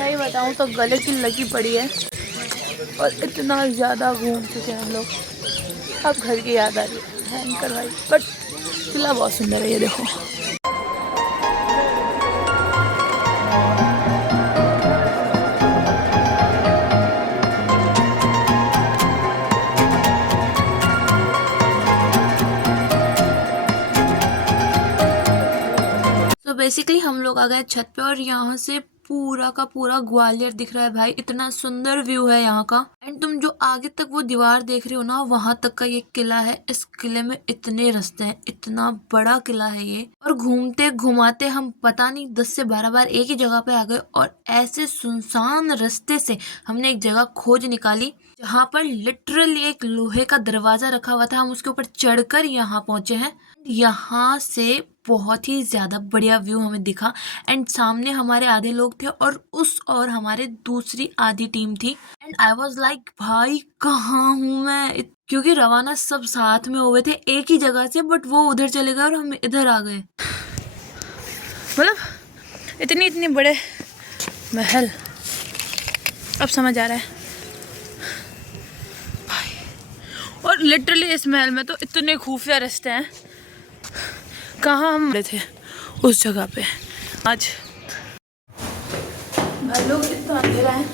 सही बताऊँ तो गले की लगी पड़ी है और इतना ज़्यादा घूम चुके हैं हम लोग, अब घर की याद आ रही है भयंकर भाई। बट किला बहुत सुंदर है, ये देखो। तो बेसिकली हम लोग आ गए छत पे और यहाँ से पूरा का पूरा ग्वालियर दिख रहा है भाई, इतना सुंदर व्यू है यहाँ का। एंड तुम जो आगे तक वो दीवार देख रहे हो ना, वहां तक का ये किला है। इस किले में इतने रास्ते हैं, इतना बड़ा किला है ये। और घूमते घुमाते हम पता नहीं 10 से 12 बार एक ही जगह पे आ गए और ऐसे सुनसान रास्ते से हमने एक जगह खोज निकाली जहाँ पर लिटरली एक लोहे का दरवाजा रखा हुआ था। हम उसके ऊपर चढ़कर यहाँ पहुंचे हैं। यहाँ से बहुत ही ज्यादा बढ़िया व्यू हमें दिखा एंड सामने हमारे आधे लोग थे और उस और हमारे दूसरी आधी टीम थी। एंड आई वाज लाइक भाई कहाँ हूँ मैं, क्योंकि रवाना सब साथ में हुए थे एक ही जगह से, बट वो उधर चले गए और हम इधर आ गए। मतलब इतनी इतनी बड़े महल, अब समझ आ रहा है भाई। और लिटरली इस महल में तो इतने खुफिया रास्ते हैं, कहाँ हम थे उस जगह पे। आज भाई लोग कितना अंधेरा है,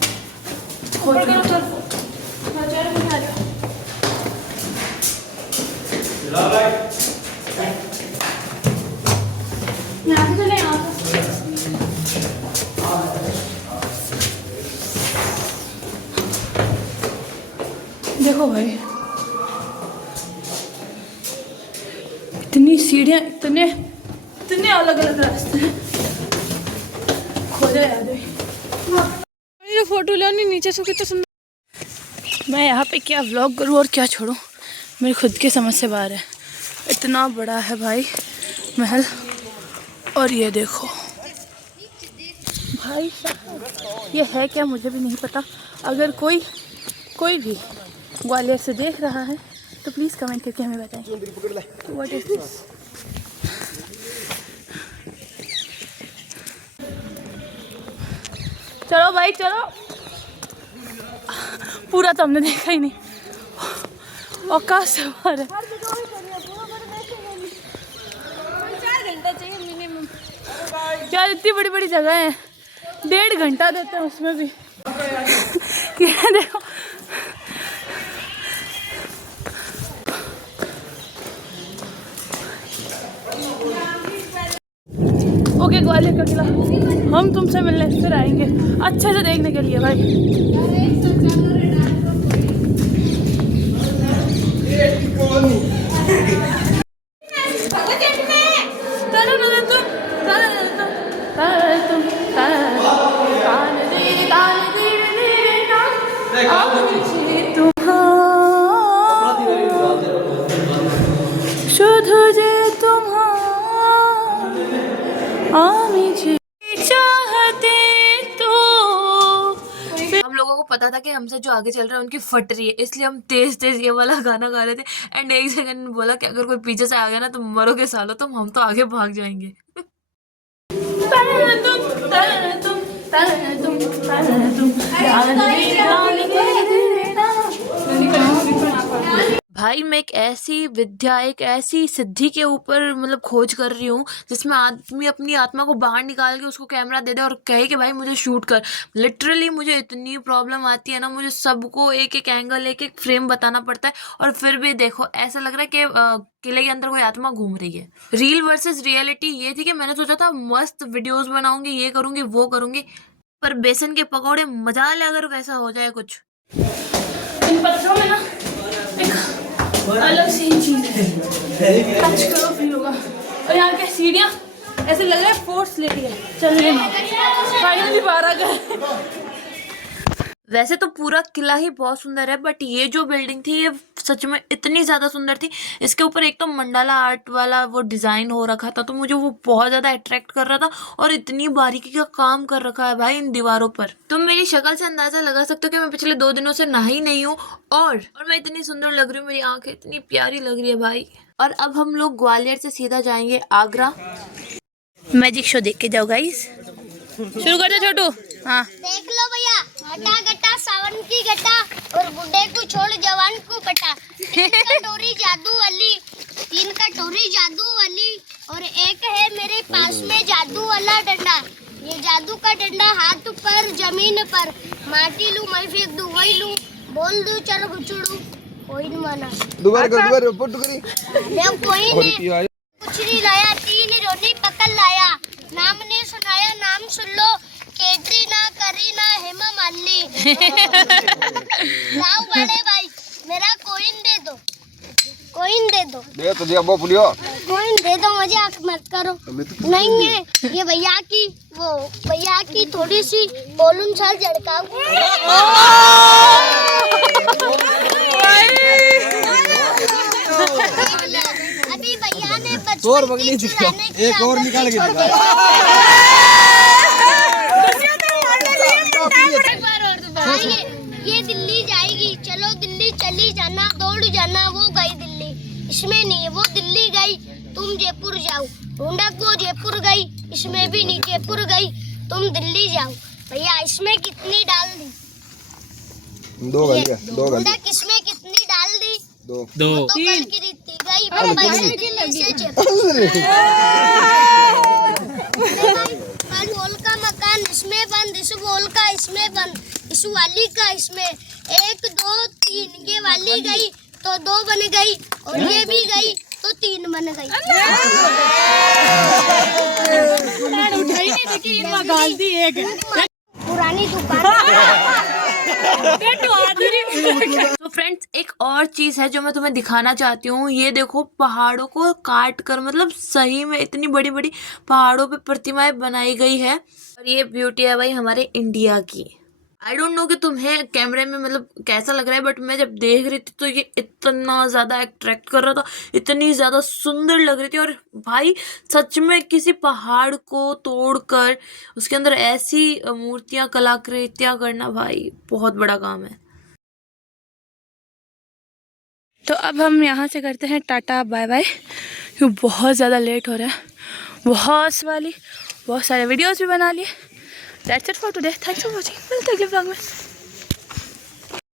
देखो भाई इतनी सीढ़ियाँ, इतने इतने अलग अलग रास्ते हैं, खोजा याद है। ये फोटो लेनी नीचे से कितना सुंदर। मैं यहाँ पे क्या व्लॉग करूँ और क्या छोड़ूं, मेरी खुद की समझ से बाहर है। इतना बड़ा है भाई महल। और ये देखो भाई साहब, ये है क्या मुझे भी नहीं पता। अगर कोई भी ग्वालियर से देख रहा है तो प्लीज़ कमेंट करके हमें बताएं व्हाट इज दिस। चलो भाई चलो, पूरा तो हमने देखा ही नहीं, औकात से बाहर है। 4 घंटा चाहिए मिनिमम। क्या इतनी बड़ी बड़ी जगह है, 1.5 घंटा देते हैं उसमें भी। क्या देखो ओके, ग्वालियर का किला हम तुमसे मिलने फिर आएंगे अच्छे से देखने के लिए भाई। हम लोगों को पता था कि हमसे जो आगे चल रहा है उनकी फट रही है, इसलिए हम तेज तेज ये वाला गाना गा रहे थे। एंड एक जगह ने बोला कि अगर कोई पीछे से आ गया ना तो मरोगे सालो, तुम हम तो आगे भाग जाएंगे। भाई मैं एक ऐसी विद्या, एक ऐसी सिद्धि के ऊपर मतलब खोज कर रही हूँ जिसमें आदमी अपनी आत्मा को बाहर निकाल के उसको कैमरा दे दे और कहे कि भाई मुझे शूट कर। लिटरली मुझे इतनी प्रॉब्लम आती है ना, मुझे सबको एक एक एंगल, एक एक फ्रेम बताना पड़ता है। और फिर भी देखो ऐसा लग रहा है कि किले के अंदर कोई आत्मा घूम रही है। रील वर्सेस रियलिटी ये थी कि मैंने सोचा था मस्त वीडियोज बनाऊंगी, ये करूंगी वो करूंगी, पर बेसन के पकौड़े मजाल है अगर वैसा हो जाए कुछ। इन पत्थरों में ना एक अलग सी चीज है, टच करो फील होगा। और यहाँ के सीढ़ियाँ ऐसे लग रहा है फोर्स ले रही है चलने में। फाइनली 12 गए। वैसे तो पूरा किला ही बहुत सुंदर है, बट ये जो बिल्डिंग थी ये सच में इतनी ज्यादा सुंदर थी। इसके ऊपर एक तो मंडाला आर्ट वाला वो डिजाइन हो रखा था, तो मुझे वो बहुत ज्यादा अट्रैक्ट कर रहा था। और इतनी बारीकी का काम कर रखा है भाई इन दीवारों पर। तुम मेरी शक्ल से अंदाजा लगा सकते हो कि मैं पिछले 2 दिनों से नहाई नहीं हूँ और मैं इतनी सुंदर लग रही हूँ, मेरी आंखें इतनी प्यारी लग रही है भाई। और अब हम लोग ग्वालियर से सीधा जाएंगे आगरा। मैजिक शो देख के जाओ गाइस। शुरू कर दे छोटू। हाँ देख लो भैया, घटा घटा सावन की घटा और बूढ़े को छोड़ जवान को पटा। 3 कटोरी जादू वाली, 3 कटोरी जादू वाली और एक है मेरे पास में जादू वाला डंडा। ये जादू का डंडा हाथ पर जमीन पर, माटी लूं मैं फेंक दूं वही लूं, बोल दूं चल गुचड़ू कोई नहीं माना। दोबारा पुट करी कोई नहीं कुछ नहीं लाया, 3 रोनी पकड़ लाया। नाम नहीं सुनाया, नाम सुन लो, कैटरीना करीना हेमा मालिनी। लाओ बड़े भाई मेरा कोइन दे दो, कोइन दे दो। दे तो दिया बो पुलियो, कोइन दे दो, मजाक मत करो। नहीं है ये भैया की, वो भैया की थोड़ी सी बोलून साल झड़काऊ। अभी भैया ने बचपन की चुराने की एक और निकाल के ये दिल्ली जाएगी, चलो दिल्ली चली जाना, दौड़ जाना, वो गई दिल्ली। इसमें नहीं है वो दिल्ली गई, तुम जयपुर जाओ। ढूंढा को जयपुर गई, इसमें भी नहीं जयपुर गई, तुम दिल्ली जाओ। भैया इसमें कितनी डाल दी? 2 गलियां, 2 ढूंढा किसमें कितनी डाल दी? 2 तो कल की रीति गई मुंबई से दिल्ली से जयपुर। कल होल का मकान इसमें बंद, इस वॉल का इसमें बंद, इस वाली का इसमें। 1 2 3 ये वाली गई तो 2 बन गई और ये भी गई तो 3 बन गई। पुरानी दुकान। तो फ्रेंड्स एक और चीज है जो मैं तुम्हें दिखाना चाहती हूँ। ये देखो पहाड़ों को काट कर, मतलब सही में इतनी बड़ी बड़ी पहाड़ों पे प्रतिमाएं बनाई गई है। और ये ब्यूटी है भाई हमारे इंडिया की। आई डोंट नो कि तुम्हें कैमरे में मतलब कैसा लग रहा है, बट मैं जब देख रही थी तो ये इतना ज़्यादा अट्रैक्ट कर रहा था, इतनी ज़्यादा सुंदर लग रही थी। और भाई सच में किसी पहाड़ को तोड़कर उसके अंदर ऐसी मूर्तियाँ कलाकृतियाँ करना भाई बहुत बड़ा काम है। तो अब हम यहाँ से करते हैं टाटा बाय बाय, क्योंकि बहुत ज़्यादा लेट हो रहा है। बहुत सारे वीडियोस भी बना लिए। That's it for today. Thanks for watching. मिलते हैं अगले व्लॉग में।